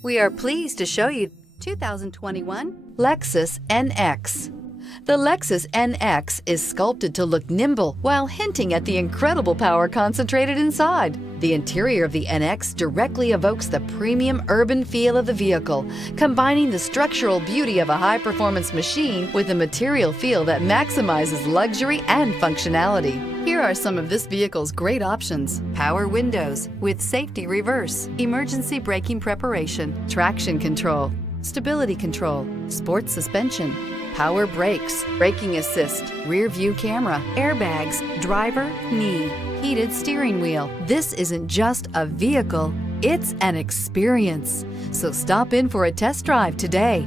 We are pleased to show you 2021 Lexus NX. The Lexus NX is sculpted to look nimble while hinting at the incredible power concentrated inside. The interior of the NX directly evokes the premium urban feel of the vehicle, combining the structural beauty of a high-performance machine with a material feel that maximizes luxury and functionality. Here are some of this vehicle's great options: power windows with safety reverse, emergency braking preparation, traction control, stability control, sports suspension, power brakes, braking assist, rear view camera, airbags, driver, knee, heated steering wheel. This isn't just a vehicle, it's an experience. So stop in for a test drive today.